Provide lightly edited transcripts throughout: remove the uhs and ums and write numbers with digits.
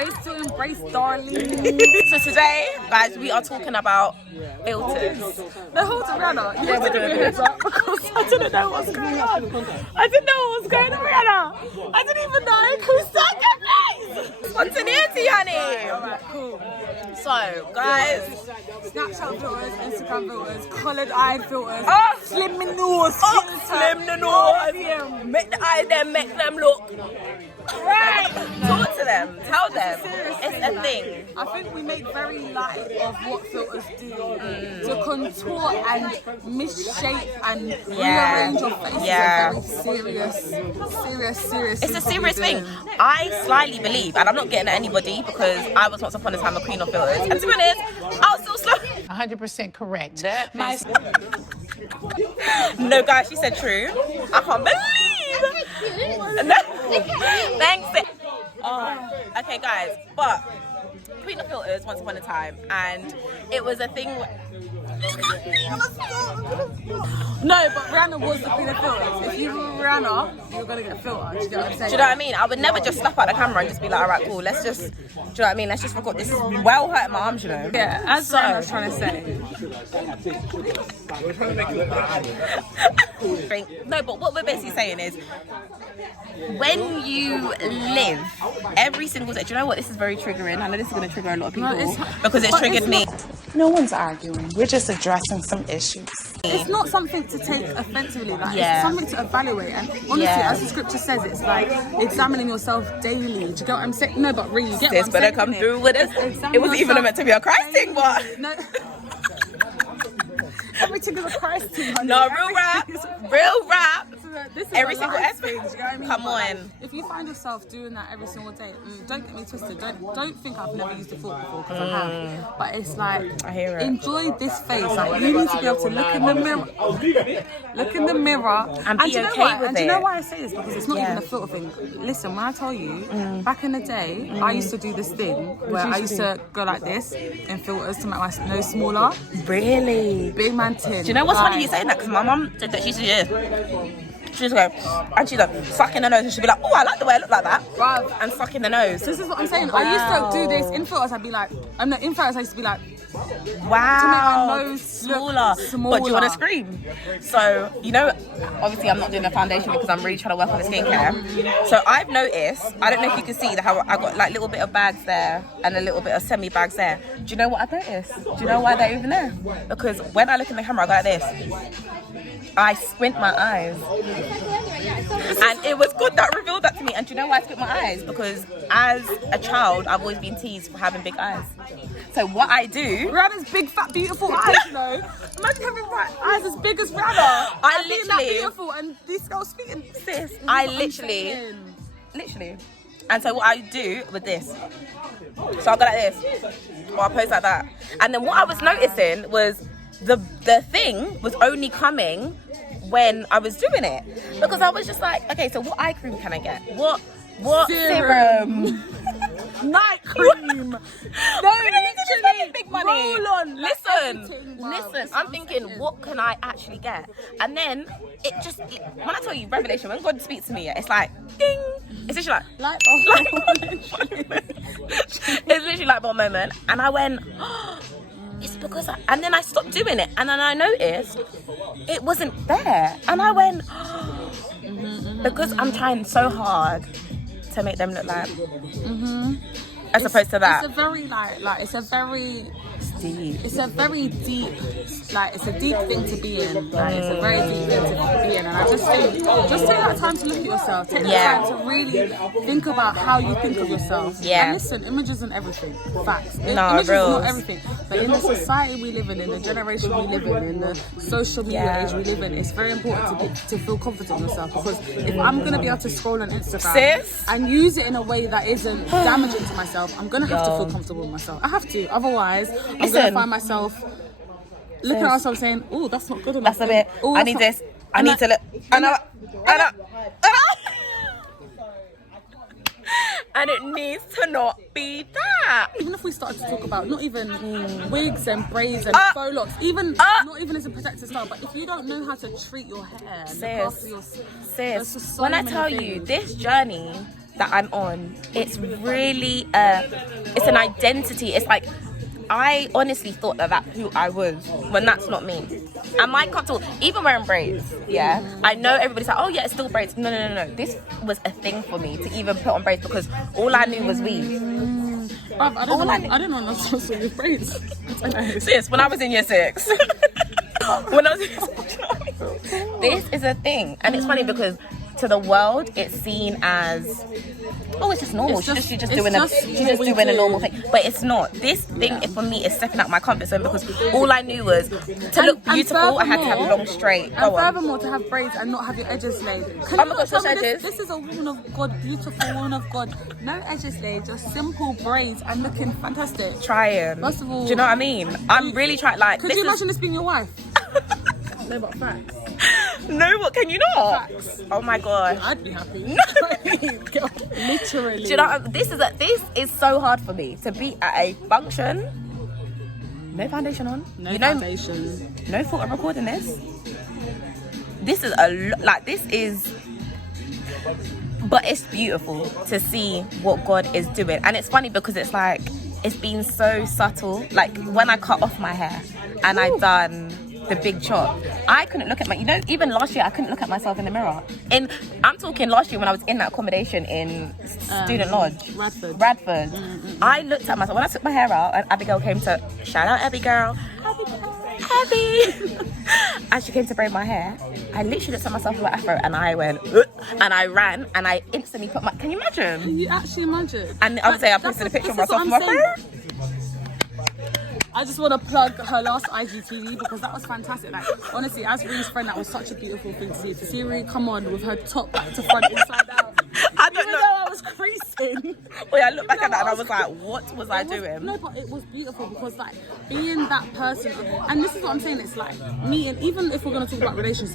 embrace, darling. So today, guys, we are talking about filters. The whole Rihanna. Yeah, we're doing it. Because I didn't know what was going on. I didn't know what was going on, Rihanna. I didn't even know who stuck your face. Spontaneity, honey. Alright, cool. So, guys. Snapchat filters, Instagram filters, coloured eye filters, Oh, slim the nose, slim the nose. Make the eyes them, make them look. Right. Talk to them. Tell them. It's a thing. I think we make very light of what filters do to contour and misshape and rearrange your face. Yeah. It's a very serious. It's a serious thing. I slightly believe, and I'm not getting at anybody because I was once upon a time a queen of filters. And to be honest, I was still slow. 100% correct. No, guys, she said true. I can't believe. No. Thanks. Okay, guys, but queen of filters once upon a time, and it was a thing. No, but Rihanna was the queen of filters. If you were Rihanna, you were gonna get a filter. Do you get what I'm saying? Do you know what I mean? I would never just slap out the camera and just be like, all right, cool, let's just, do you know what I mean? Let's just record. This is well hurting my arms, you know? Yeah, as I was trying to say. No, but what we're basically saying is, when you live every single day, do you know what? This is very triggering. I know this is going to trigger a lot of people because it's triggered me. No one's arguing. We're just addressing some issues. It's not something to take offensively, it's something to evaluate. And honestly, as the scripture says, it's like examining yourself daily. Do you get what I'm saying? No, but really, you get what I'm saying? Better come through with it. It wasn't even meant to be a Christ thing, but no. Everything is a Christ thing. No, real rap. This is every a single life aspect. thing, do you know what I mean? Come But, on. If you find yourself doing that every single day, don't get me twisted. Don't think I've never used a filter before, because I have. But it's like, I hear it. enjoy this face. Like, you need to be able to look in the mirror, and be do you know okay why? with And it. do you know why I say this? Because it's not even a filter thing. Listen, when I tell you, back in the day, I used to do this thing where I used to go like this in filters to make my nose smaller. Really? Big man tin. Do you know what's funny you saying that? Because my mum said that she used to do this. She used to go, and she'd like suck in the nose, and she'd be like, oh, I like the way I look like that. Bruv. And suck in the nose. This is what I'm saying. Wow. I used to do this in filters. I'd be like, in filters I used to be like, wow, to make my nose smaller. But do you want to scream? So, you know, obviously I'm not doing a foundation because I'm really trying to work on the skincare. So I've noticed, I don't know if you can see how I got like little bit of bags there and a little bit of semi bags there. Do you know what I've noticed? Do you know why they're even there? Because when I look in the camera, I go like this. I squint my eyes. And it was good that revealed that to me. And do you know why I squint my eyes? Because as a child, I've always been teased for having big eyes. So what I do... Rihanna's big, fat, beautiful eyes, you know. Imagine having eyes as big as Rihanna. I literally... that beautiful and these girls speaking. Sis, I literally... And so what I do with this... So I'll go like this. Or I'll pose like that. And then what I was noticing was the thing was only coming when I was doing it. Because I was just like, okay, so what eye cream can I get? What serum? Night cream. No, literally, big money. Roll on. Listen. I'm thinking, what can I actually get? And then it just, when I tell you revelation, when God speaks to me, it's like, ding. It's literally like, it's literally like one moment. And I went, oh, it's because and then I stopped doing it. And then I noticed it wasn't there. And I went, oh, because I'm trying so hard to make them look like, as opposed to that. It's a very it's a very deep, it's a deep thing to be in. It's a very deep thing to be in. And I just think, just take that time to look at yourself. Take that time to really think about how you think of yourself. Yeah. And listen, image isn't everything. Facts. No, image is real. not everything. But in the society we live in the generation we live in the social media age we live in, it's very important to feel confident in yourself. Because if I'm going to be able to scroll on Instagram and use it in a way that isn't damaging to myself, I'm going to have to feel comfortable with myself. I have to. Otherwise, I'm going to find myself looking at myself saying, oh, that's not good enough. That's a bit. I need this. I need to look. I know. And it needs to not be that. Even if we started to talk about not even wigs and braids and faux locks, not even as a protective style, but if you don't know how to treat your hair, look after your sis, when I tell you, this journey that I'm on, it's really it's an identity. It's like I honestly thought that that's who I was when that's not me. And my comfortable, even wearing braids, yeah, I know everybody's like, oh yeah, it's still braids. No. This was a thing for me to even put on braids because all I knew was weave. I didn't know nothing was with braids. Sis, when I was in year 6. When I was in year 6, this is a thing. And it's funny because to the world, it's seen as, oh, it's just normal. She's just doing a normal thing. But it's not. This thing, for me, is stepping out my comfort zone because all I knew was to look beautiful, I had to have long, straight. Furthermore, to have braids and not have your edges laid. Oh my gosh, what's edges? This is a woman of God, beautiful woman of God. No edges laid, just simple braids and looking fantastic. Trying. First of all, do you know what I mean? I'm really trying. Like, could you imagine this being your wife? No, but facts. No, what, can you not? Facts. Oh my gosh. I'd be happy. Literally. Do you know, this is so hard for me to be at a function. No foundation on. No foundation. No thought of recording this. This is but it's beautiful to see what God is doing. And it's funny because it's like, it's been so subtle. Like when I cut off my hair and I done the big chop, I couldn't look at even last year I couldn't look at myself in the mirror. I'm talking last year when I was in that accommodation in Student Lodge, Radford. I looked at myself when I took my hair out, and Abigail came to, shout out Abby girl, Abby. As she came to braid my hair, I literally looked at myself with my afro and I went and I ran and I instantly put can you imagine? Can you actually imagine? And I would say I posted a picture of myself with my hair. I just want to plug her last IGTV because that was fantastic. Like, honestly, as Ree's friend, that was such a beautiful thing to see. To see Ree come on with her top back to front, inside out. I don't know. Though I was creasing. Wait, I looked back at that and I was like, what was I doing? No, but it was beautiful because, like, being that person, and this is what I'm saying, it's like meeting, even if we're going to talk about relationships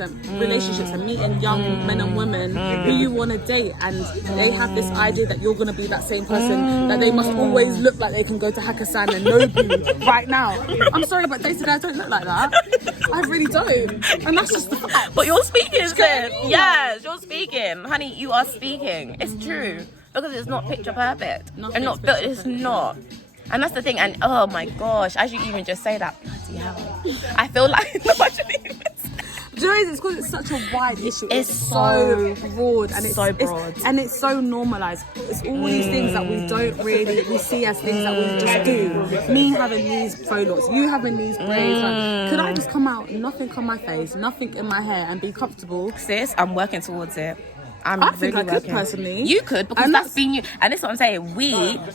and meeting young men and women who you want to date, and they have this idea that you're going to be that same person, that they must always look like they can go to Hakkasan and Nobu right now. I'm sorry, but day to day I don't look like that. I really don't. And that's just the fact. But you're speaking, sis. Yes, you're speaking. Honey, you are speaking. It's true. Because it's not picture perfect. It's not. And that's the thing. And oh my gosh, as you even just say that, bloody hell. I feel like no, I shouldn't even say. Do you know, it's because it's such a wide issue. It's so broad, and it's so normalized. It's all these things that we don't really see as things that we just do. Me having these faux locks, you having these braids. Like, could I just come out, nothing on my face, nothing in my hair, and be comfortable? Sis, I'm working towards it. I think I could personally. You could, because that's been you. And this is what I'm saying.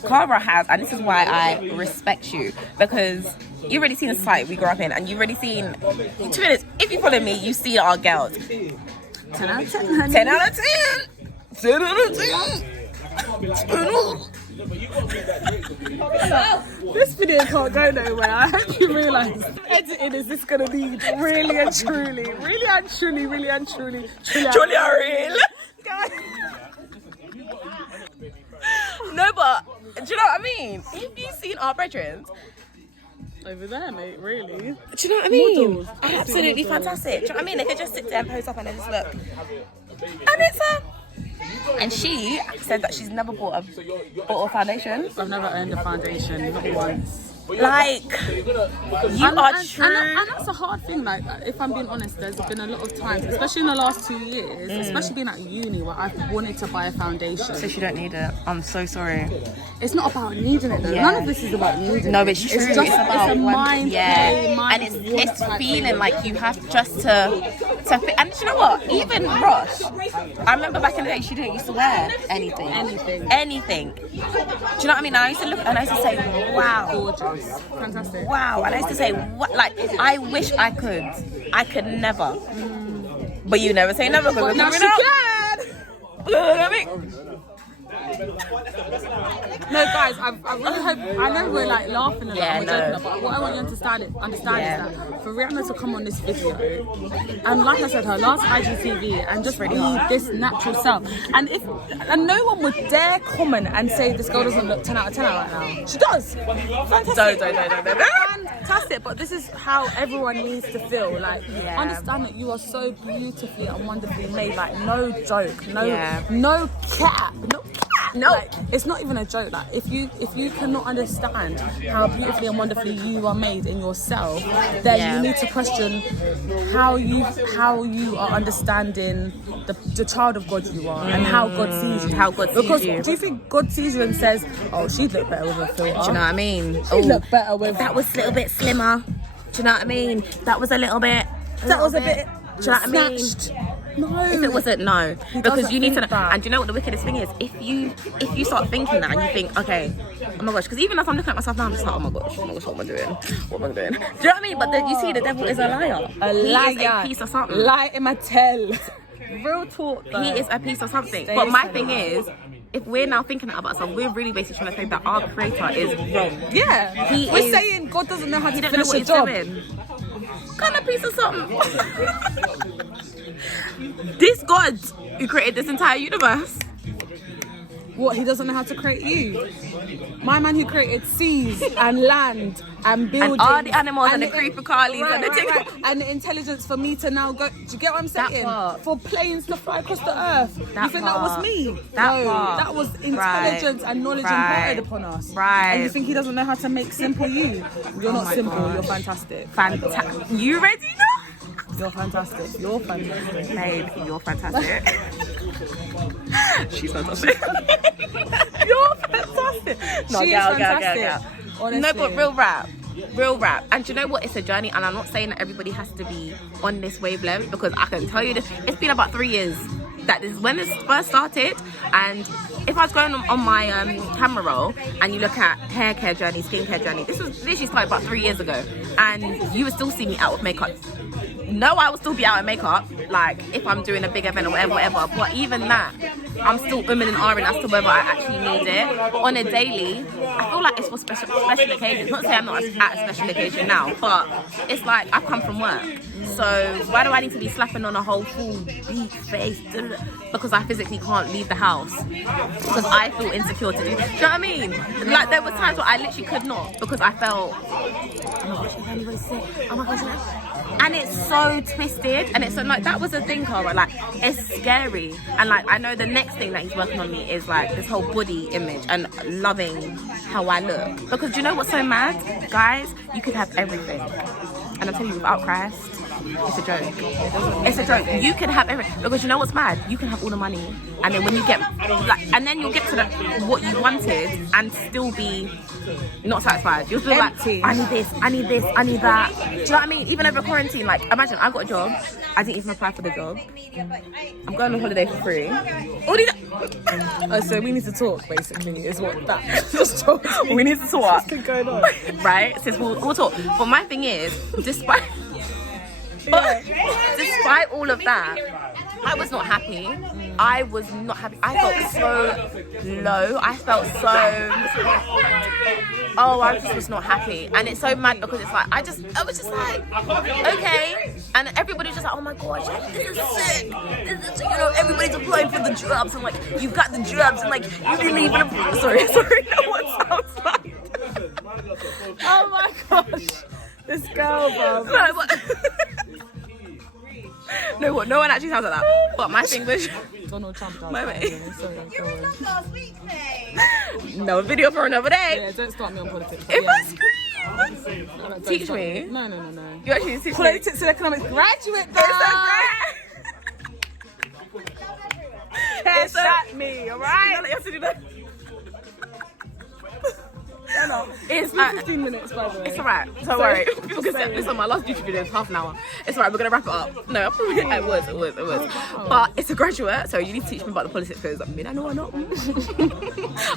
Cara has, and this is why I respect you, because you've already seen the society we grew up in, and you've already seen, to be honest, if you follow me, you see our girls. 10 out of 10, honey. 10 out of 10. 10 out of 10. This video can't go nowhere. I hope you realise editing is this gonna be really and truly real. No, but do you know what I mean? If you've seen our brethren over there, mate, really. Do you know what I mean? Models. Absolutely fantastic. Do you know what I mean? They could just sit there and pose up and then just look. And it's and she said that she's never bought a foundation. I've never owned a foundation, not once. Like, you are true. And that's a hard thing. Like, if I'm being honest, there's been a lot of times, especially in the last 2 years, especially being at uni, where I've wanted to buy a foundation. So you don't need it. I'm so sorry. It's not about needing it though. Yeah. None of this is about needing it. No, it's true. It's a mind play, and it's feeling like you have just to fit. And do you know what? Even Rosh, I remember back in the day, she didn't used to wear anything. Do you know what I mean? I used to look and I used to say, wow. Gorgeous. Fantastic. Wow. And I used to say, what? Like, I wish I could. I could never. But you never say never. But now she can. You know what I mean? No, guys, I really hope. I know we're like laughing a lot, and we're joking, but what I want you to understand is that for Rihanna to come on this video, and like I said, her last IGTV, and just be this natural self, and no one would dare comment and say this girl doesn't look 10 out of 10 right now. She does. Fantastic. Fantastic. But this is how everyone needs to feel. Like, understand that you are so beautifully and wonderfully made. Like, no joke, no cap. No, like, it's not even a joke. Like, if you cannot understand how beautifully and wonderfully you are made in yourself, then you need to question how you are understanding the child of God you are and how God sees you. How God sees because you. Do you think God sees you and says, "Oh, she'd look better with a filter"? Do you know what I mean? She'd look better with that was a little bit slimmer. Do you know what I mean? That was a little bit. That was a bit. Do you know what I mean? Snatched. No. If it wasn't, no, because you need to know. that. And do you know what the wickedest thing is? If you start thinking that and you think, okay, oh my gosh, because even as I'm looking at myself now, I'm just like, oh my gosh, what am I doing? What am I doing? Do you know what I mean? But then you see, the devil is a liar. He is a piece of something. Lie in my tail. Real talk. Though. He is a piece of something. But my thing is, if we're now thinking about ourselves, we're really basically trying to say that our creator is wrong. Yeah. We're saying God doesn't know how to finish a job. Kind of piece of something. This God who created this entire universe. What, he doesn't know how to create you? My man who created seas and land and buildings. And all the animals and the creeper carlies and the thing. And the intelligence for me to now go. Do you get what I'm saying? For planes to fly across the earth. You think that was me? That was intelligence and knowledge imparted upon us. Right. And you think he doesn't know how to make simple you? You're not simple, you're fantastic. You ready now? You're fantastic. You're fantastic. Babe, you're fantastic. She's fantastic. You're fantastic. No, She is fantastic. Honestly. No, but real rap. And do you know what? It's a journey, and I'm not saying that everybody has to be on this wavelength, because I can tell you this. It's been about 3 years that this when this first started, and if I was going on my camera roll and you look at hair care journey, skincare journey, this was literally started about 3 years ago, and you would still see me out of makeup. No, I will still be out in makeup, like if I'm doing a big event or whatever. But even that, I'm still umming and ahhing as to whether I actually need it. But on a daily, I feel like it's for special occasions. Not to say I'm not at a special occasion now, but it's like I've come from work. So why do I need to be slapping on a whole full beat face? Because I physically can't leave the house. Because I feel insecure to do. Do you know what I mean? Like there were times where I literally could not, because I felt, oh my gosh, I'm really sick. Oh my gosh. And it's so twisted, and it's so like that was the thing, Cara. Like it's scary, and like I know the next thing that he's working on me is like this whole body image and loving how I look. Because do you know what's so mad, guys? You could have everything, and I'm telling you, without Christ, it's a joke. It's a joke. You can have everything, because you know what's mad? You can have all the money, and then when you get like, and then you'll get to what you wanted and still be not satisfied. You'll feel empty. Like I need this, I need this, I need that. Do you know what I mean? Even over quarantine, like imagine I got a job, I didn't even apply for the job. I'm going on holiday for free. So we need to talk, basically, is what that just told me. We need to talk. What's going on? Right? Since we'll talk. But my thing is, despite all of that, I was not happy. I was not happy. I felt so low. I felt so... Oh, I just was not happy. And it's so mad because it's like, I was just like, okay. And everybody's just like, oh my gosh, this is sick. This is, you know, everybody's applying for the jobs. And like, you've got the jobs. And like, you didn't even apply. Sorry, no one sounds like. Oh my gosh. This girl, bro. No, what? No one actually sounds like that. But my thing was... Donald Trump does. No, video for another day. Yeah, don't start me on politics. If I scream, teach me. No. You actually teach me. Politics and economics graduate, girl. It's so Chat me, alright? You have to do that. It's been 15 minutes, by the way. It's alright. Don't worry. Listen, my last YouTube video is half an hour. It's alright. We're gonna wrap it up. No, it was. But it's a graduate, so you need to teach me about the politics, because I mean, I know or not.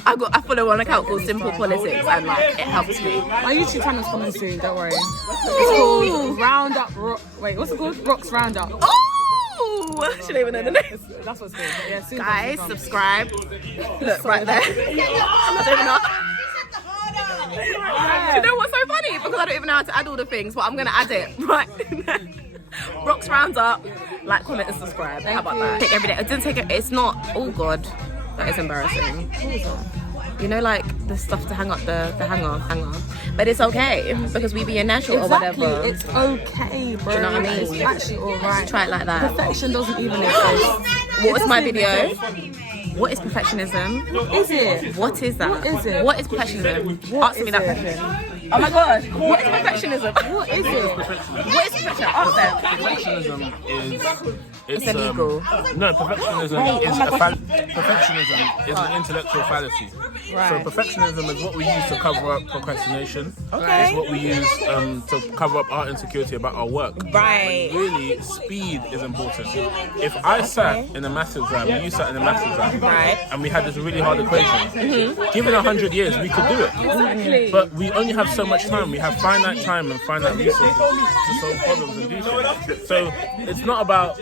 I follow one account called Simple Politics, and like it helps me. My YouTube channel's coming soon. Don't worry. It's called Roundup. Wait, what's it called? Rocks Roundup. Oh, should I even know the name? That's what's good. Yeah, soon. Guys, subscribe. Look right there. I don't even know. You know what's so funny? Because I don't even know how to add all the things, but I'm gonna add it right. Rocks Roundup, like, comment, and subscribe. How about that? Take every day. I didn't take it. It's not. Oh God, that is embarrassing. You know, like the stuff to hang up the hanger. But it's okay because we be a natural or whatever. It's okay, bro. Do you know what I mean? It's actually alright. Try it like that. Perfection doesn't even exist. What was my video? What is perfectionism? Is it? What is that? What is it? What is perfectionism? What Answer me is that it? question. Oh my gosh, what is perfectionism? What is it? What is perfectionism? Ask them. Perfectionism is It's illegal. No, perfectionism is an intellectual fallacy. Right. So perfectionism is what we use to cover up procrastination. Okay. It's what we use to cover up our insecurity about our work. Right. Really, speed is important. If I sat in a maths exam, you sat in a maths exam, Right. and we had this really hard equation, given 100 years, we could do it. Exactly. But we only have so much time. We have finite time and finite resources to solve problems and do shit. So it's not about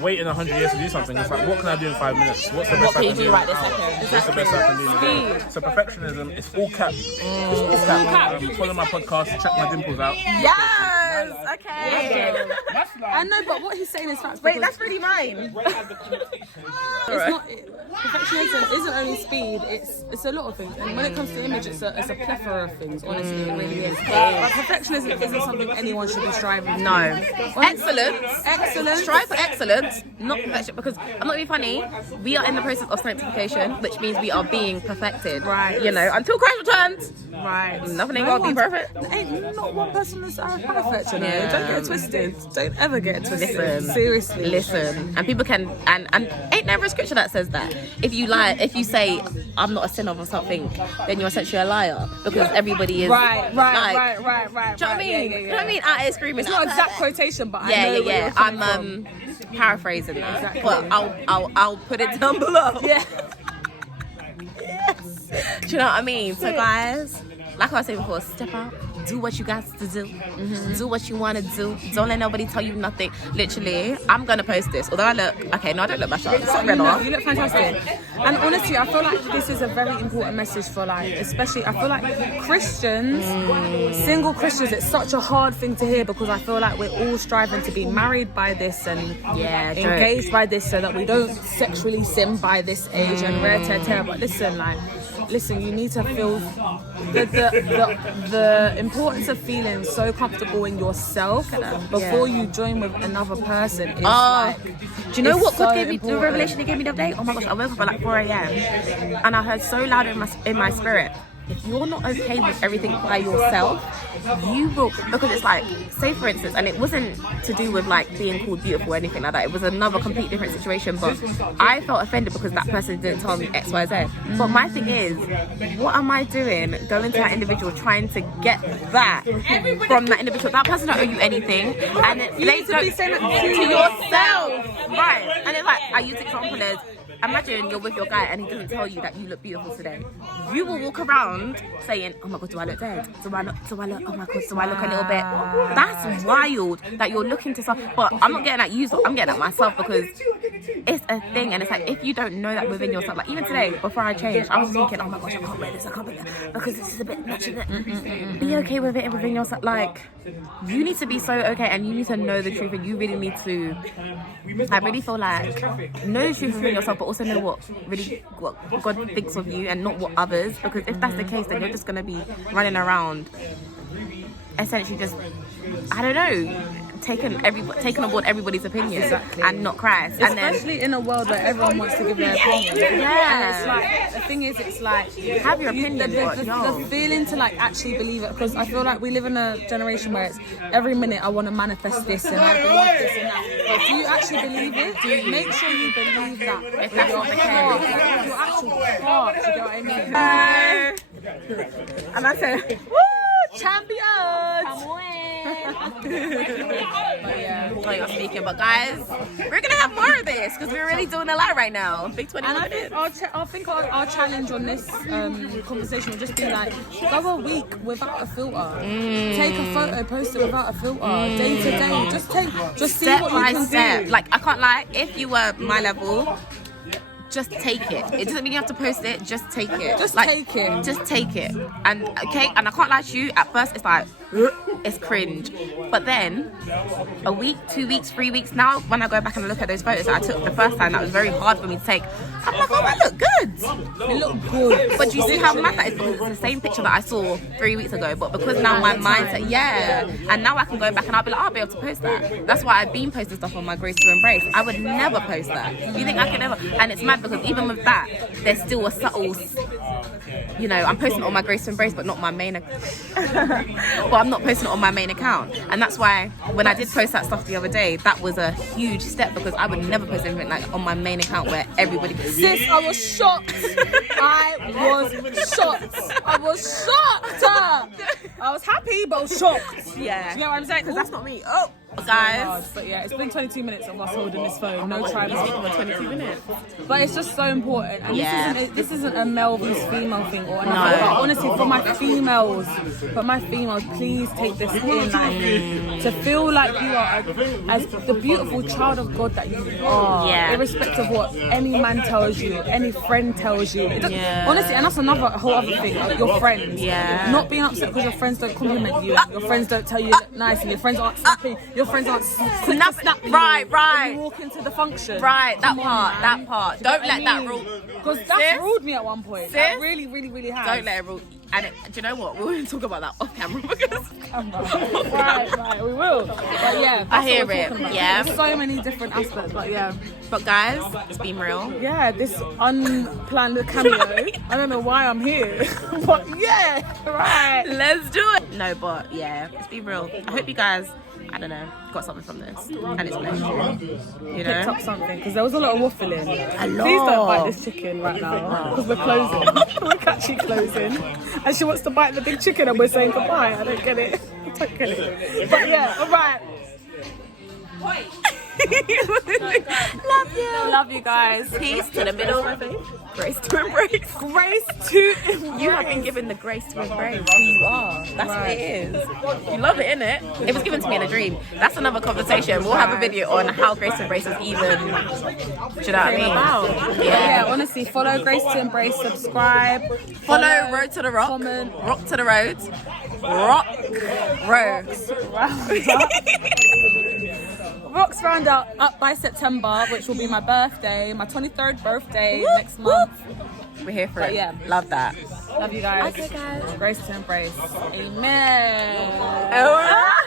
waiting 100 years to do something. It's like, what can I do in 5 minutes? What's the best I can do right this in an hour? second? What's the best I can do in a day? So perfectionism, it's all cap. It's all cap. Follow my podcast, check my dimples out. Yes. Okay. I know, but what he's saying is facts. Wait, because that's really mine. it's not. Perfectionism isn't only speed. It's a lot of things. And when it comes to image, it's a plethora of things. Honestly, it really is. But perfectionism isn't something anyone should be striving for. No. Excellence. Excellence. Strive for excellence, not perfection. Because I'm not being funny. We are in the process of sanctification, which means we are being perfected. Right. You know, until Christ returns. Right. Nothing ain't gonna be perfect. Ain't not one person is perfect, you know. Don't get it twisted. Don't ever get it twisted. Listen. Seriously. Listen, and people can, and ain't never a scripture that says that. If you lie, if you say I'm not a sinner or something, then you're essentially a liar because everybody is. Right. like, Do you know Right. what I mean? Yeah. Do you know what I mean? Out here screaming. It's not exact quotation, but I know where Yeah. you're coming I'm from. paraphrasing that, Exactly. but I'll put it down below. Yeah. Yes. Do you know what I mean? So guys, like I was saying before, step out, do what you got to do, do what you want to do. Don't let nobody tell you nothing. Literally, I'm gonna post this. Although I don't look my shot. You look fantastic. And honestly, I feel like this is a very important message for like, especially I feel like Christians, single Christians, it's such a hard thing to hear because I feel like we're all striving to be married by this and engaged by this so that we don't sexually sin by this age and rare tear. But listen, you need to feel the importance of feeling so comfortable in yourself before you join with another person is do you know what God so gave me, the important. revelation he gave me the other day? Oh my gosh, I woke up at like 4 a.m. and I heard so loud in my spirit, if you're not okay with everything by yourself, you will, because it's like, say for instance, and it wasn't to do with like being called beautiful or anything like that, it was another complete different situation, but I felt offended because that person didn't tell me X, Y, Z. But my thing is, what am I doing going to that individual trying to get that from that individual? That person don't owe you anything, and they don't be saying it to yourself, right? And it's like, I use the example as, imagine you're with your guy and he doesn't tell you that you look beautiful today. You will walk around saying, oh my god, do I look dead? Do I look, oh my god, do I look a little bit? That's wild that you're looking to something. But I'm not getting at you, I'm getting at myself because it's a thing. And it's like, if you don't know that within yourself, like even today, before I changed, I was thinking, oh my gosh, I can't wear this because this is a bit much of it. Be okay with it within yourself. Like, you need to be so okay and you need to know the truth and you really need to, I really feel like, know the truth within yourself, but also know what God thinks of you and not what others, because if that's the case, then you're just going to be running around essentially just, I don't know, taking on board everybody's opinion and not Christ. Especially in a world where everyone wants to give their opinion. And it's like, the thing is, it's like, have your opinion, the feeling to like actually believe it, because I feel like we live in a generation where it's every minute I want to manifest this and I believe this and that. But do you actually believe it? Make sure you believe that. If that's what the case. Like, your actual heart, you know what I mean? And I said, woo, champions! Oh, you're speaking, but guys, we're gonna have more of this because we're really doing a lot right now. Big 20 And minutes. I think our challenge on this conversation will just be like, go a week without a filter. Take a photo, post it without a filter. Day to day, just see Step what by you can step. do. Like, I can't lie, if you were my level, just take it. It doesn't mean you have to post it, just take it. Just like, take it. Just take it. And okay, and I can't lie to you, at first it's like, it's cringe. But then, a week, 2 weeks, 3 weeks, now when I go back and look at those photos that I took the first time, that was very hard for me to take. I'm like, oh, I look good. You look good. But do you see how mad that is? Because it's the same picture that I saw 3 weeks ago, but because now my mindset, and now I can go back and I'll be like, I'll be able to post that. That's why I've been posting stuff on my Grace to Embrace. I would never post that. You think I can ever? And it's mad because even with that, there's still a subtle, you know, I'm posting it on my Grace to Embrace, but not my main account. Well, I'm not posting it on my main account. And that's why when I did post that stuff the other day, that was a huge step because I would never post anything like on my main account where everybody could see. Sis, I was shocked. I was shocked. I was happy, but I was shocked. Yeah. Do you know what I'm saying? Because that's not me. Oh, guys. But yeah, it's been 22 minutes of us holding this phone. No try. For 22 minutes. But it's just so important. And this isn't a male versus female thing or anything. No. But honestly, for my females, please take this in. Like, to feel like you are as the beautiful child of God that you are. Yeah. Irrespective of what any man tells you, any friend tells you. Honestly, and that's another whole other thing. Like your friends. Yeah. Not being upset because your friends don't compliment you. Your friends don't tell you you look nice. And your friends aren't snapping. Your friends aren't quick to snap you right. when you walk into the function. Right, that part. Don't let that rule. Because that's ruled me at one point. Sis? That really, really, really has. Don't let it rule. And do you know what? We're going to talk about that off camera because... Right, we will. But yeah, I hear it. Yeah. There's so many different aspects, but yeah. But guys, it's been real. Yeah, this unplanned cameo. I don't know why I'm here. But yeah, right. Let's do it. No, but yeah, it's been real. I hope you guys, I don't know, got something from this. And it's blessed you. You know? Picked up something, because there was a lot of waffling. A lot. Please don't bite this chicken right now, because we're closing. We're actually closing. And she wants to bite the big chicken and we're saying goodbye. I don't get it. I don't get it. But yeah, alright. Love you guys. Peace to the middle. Grace to embrace. Grace to embrace. You have been given the grace to embrace who you are. That's what it is. You love it, innit? It was given to me in a dream. That's another conversation. We'll have a video on how Grace to Embrace is even. Do you know what I mean? Yeah, honestly, follow Grace to Embrace, subscribe. Follow Road to the Rock. Comment. Rock to the Road. Rock Road. Rocks Roundup up by September, which will be my birthday, my 23rd birthday next month. We're here for it. Yeah. Love that. Love you guys. Okay, guys. Grace to Embrace. Amen. Oh.